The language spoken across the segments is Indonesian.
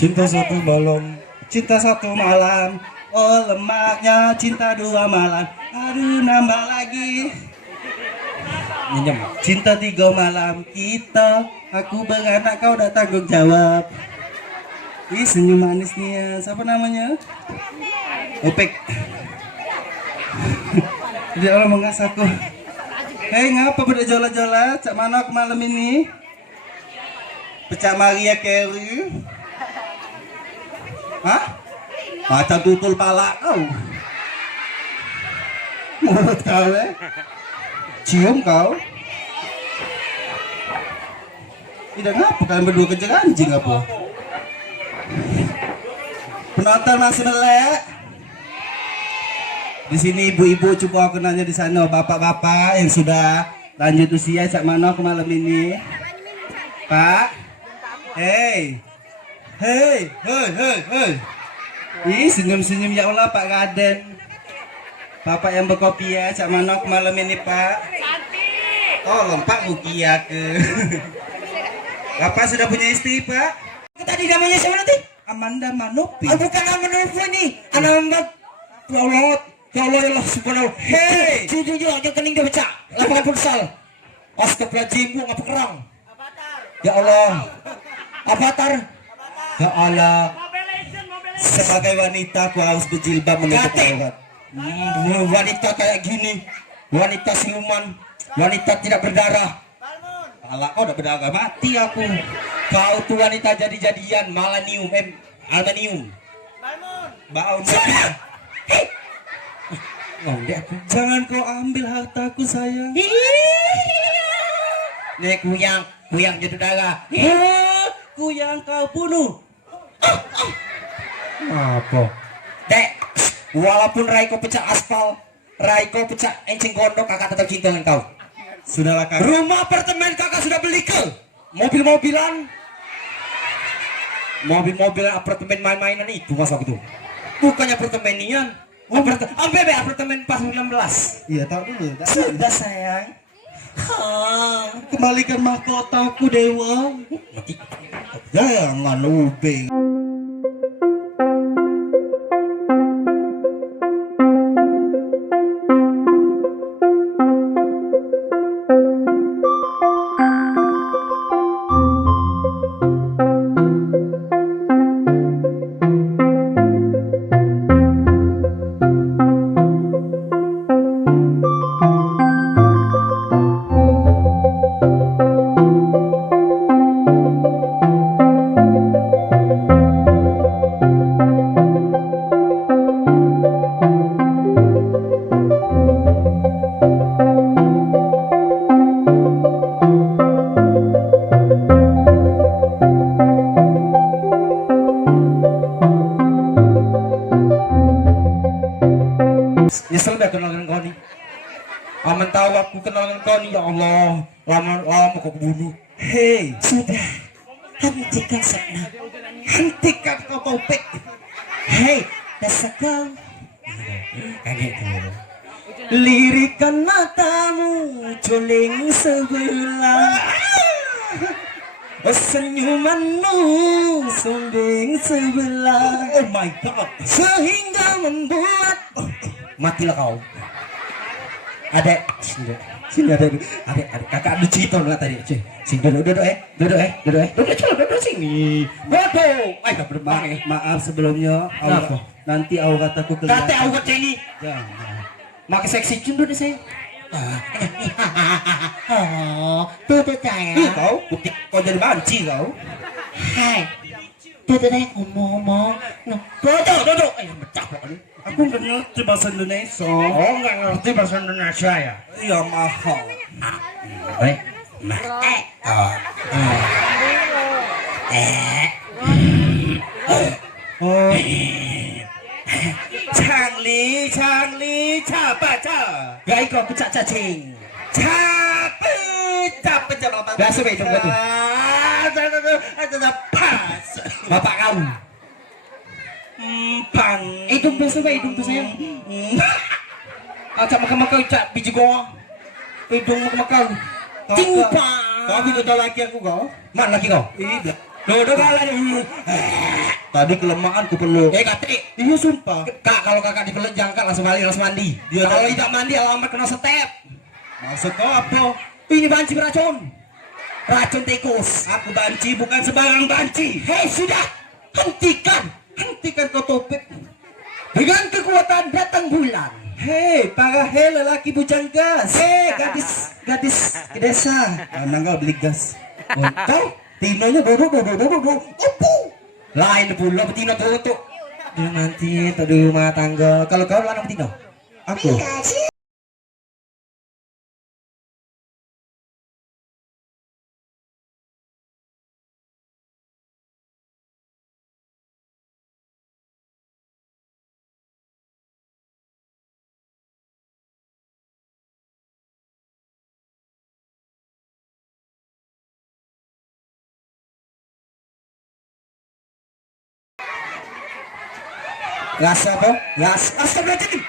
Cinta satu malam, cinta satu malam. Oh lemaknya cinta dua malam. Aduh nambah lagi. Nyenyem. Cinta tiga malam kita. Aku beranak kau udah tanggung jawab. Ih senyum manis nih ya. Siapa namanya? Opek. Jadi orang mengas aku. Hei ngapa pada jola-jola? Cak mana aku malam ini? Pecah Maria Carey. Hah? Baca tutul pala kau. Mulut kau cium kau. Tidak ngapa kalian berdua kejar anjing apa? Penonton masih melek. Di sini ibu-ibu cukup aku nanya di sana bapak-bapak yang sudah lanjut usia cak mana aku malam ini? Pak, hei, hei, hei, hei, hei. Ih senyum-senyum ya Allah Pak Raden. Bapak yang berkopi ya cak mana aku malam ini Pak? Tolong Pak Rukia ke. Bapak sudah punya istri Pak? Tadi namanya siapa nanti? Amanda Manopi. Bukan Amanda Manopi ini. Amanda Prolot. Ya Allah ya Allah subhanallah. Hei, jujur aja kening dia pecah. Lapangan futsal. Astagfirullahaladzim, gua ngapa kerang? Ya Allah. Avatar. Ya Allah. Sebagai wanita aku harus berjilbab menutup aurat. Wanita kayak gini, wanita siluman, wanita tidak berdarah. Alah kau udah berdarah mati aku. Kau tuh wanita jadi-jadian, malanium, aluminium. Bau. Jangan kau ambil hartaku sayang. Nih kuyang jadi darah. Ku yang kau bunuh. Apa? Dek, walaupun Raiko pecah aspal, Raiko pecah encing gondok, kakak tetap cinta dengan kau. Sudahlah kak. Rumah apartemen kakak sudah beli ke. Mobil-mobilan, mobil-mobilan apartemen main-mainan itu mas waktu itu. Bukannya apartemenian. Apartemen pas 19. Iya tahu dulu. Sudah sayang. Kembalikan mahkotaku dewa. Jangan ubing. Nyesel dah kenal dengan kau ni. Aman tahu aku kenal dengan kau ni, ya Allah. Lama kau bunuh. Hei, Sudah, hentikan Sapna. hentikan kau topik. Hei, dasar kau. Kaget kau. Lirikan matamu, juling sebelah. Senyumanmu, sumbing sebelah. Oh my god. Sehingga membuat matilah kau. Adek, sini adek, kakak ada cerita nggak tadi? Sini duduk sini. Waduh, ayo berbang. Maaf sebelumnya. Kenapa? Nanti aurat aku kelihatan. Kata awak ini, Jangan. makai seksi cundut deh saya. Oh, tutup saya. Kau bukti kau jadi banci kau. Hai, tutup saya ngomong. Duduk. Ayo pecah kok ini. Aku nggak ngerti bahasa Indonesia. Oh, nggak ngerti bahasa Indonesia ya? Iya mahal. Baik. Oh. Changli, capa. Gak ikut pecah cacing. Capek bapak. Biasa baik dong itu. Ada pas. Bapak kamu. Pang. Hidung biasa baik hidung tuh sayang. Acak makan cak biji goa. Hidung makan. Timpang. Kau betul lagi aku kau. Mana lagi kau? Iya. Udah kalah nih. Tadi kelemahan ku peluk. Kati. Iya sumpah. Kak, kalau kakak dipeluk jangan langsung balik, langsung mandi. Dia Kalau tak- tidak mandi alamat kena step. Maksud kau apa? Ini banci beracun. Racun tikus. Aku banci bukan sembarang banci. Hei, sudah. Hentikan. Hentikan kau topik. Dengan kekuatan datang bulan. Hei, para hei lelaki bujang gas. Hei, gadis ke desa. Mana kau beli gas? Kau tinonya bobo. Opo. Lain pula betina tutup. Dia nanti tak di rumah tangga. Kalau kau lanang betina. Aku. Gas apa? Gas. Astagfirullahaladzim.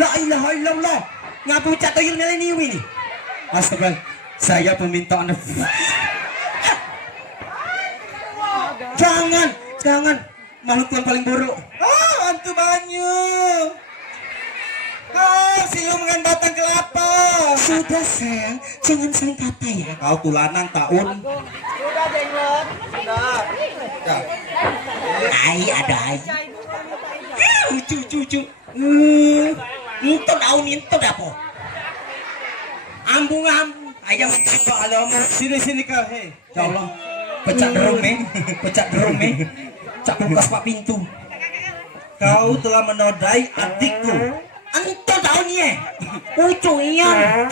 La ilaha illallah. Ngapu cak toyol nilai niwi ni. Astagfirullah. Saya meminta anda. Jangan. Makhluk yang paling buruk. Antu banyu. Siung dengan batang kelapa. Sudah sayang, jangan saling kata ya. Kau tuh lanang tahun. Sudah jenglot. Sudah. Ada ai. Cucu. Itu daun itu apa? Ambung. Ayam kau alamu. Sini kau, hei. Ya Allah. Pecah drum nih. Cak bukas pak pintu. Kau telah menodai adikku. Anto daun ni. Ucu iyan.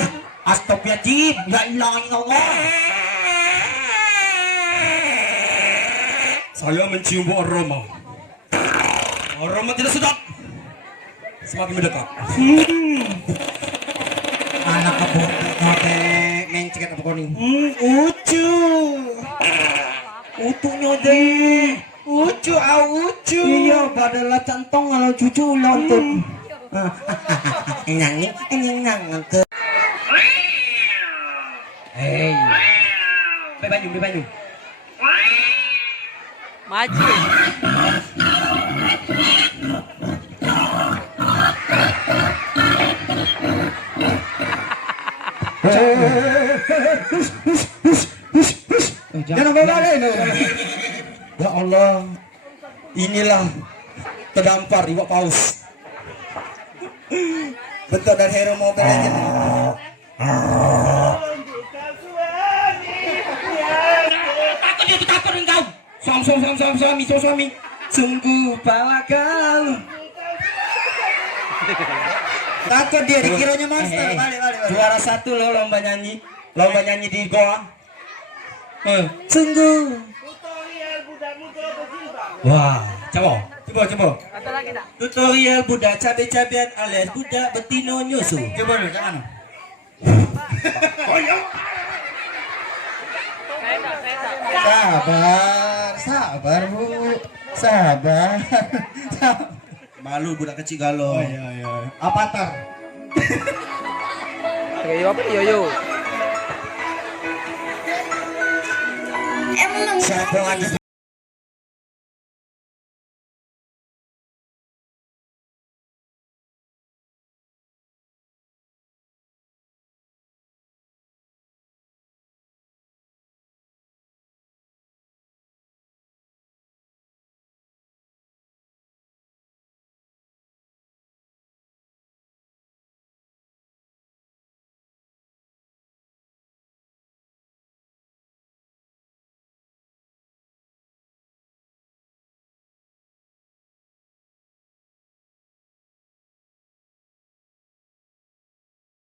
Astagfirullahaladzim. La ilaha illallah. Saya mencium bau aroma. Aroma tidak sedap. Semakin mendekat. Anak apa? Ngate mencet apa kau ni? Ucu. Utunya deh. Ucu. Iya, badalah cantong kalau cucu lontot. Nyanyi ke. Hei. Be banyu. Maju. Jangan balik. Ya Allah. Inilah terdampar iwak paus. Betul dari hero Mobile Legend. Takut engkau. Suami. Sungguh palakal. Takut dia dikiranya monster. Balik. Juara 1 lo lomba nyanyi di goa. Sungguh. Wah, coba. Kata lagi tak? Tutorial budak cabe-cabean alias budak betino nyusu. Coba dulu, jangan. Saya tak. Sabar Bu. Sabar. Malu budak kecil galau. Apa tar? Yoyo apa yoyo? Siapa lagi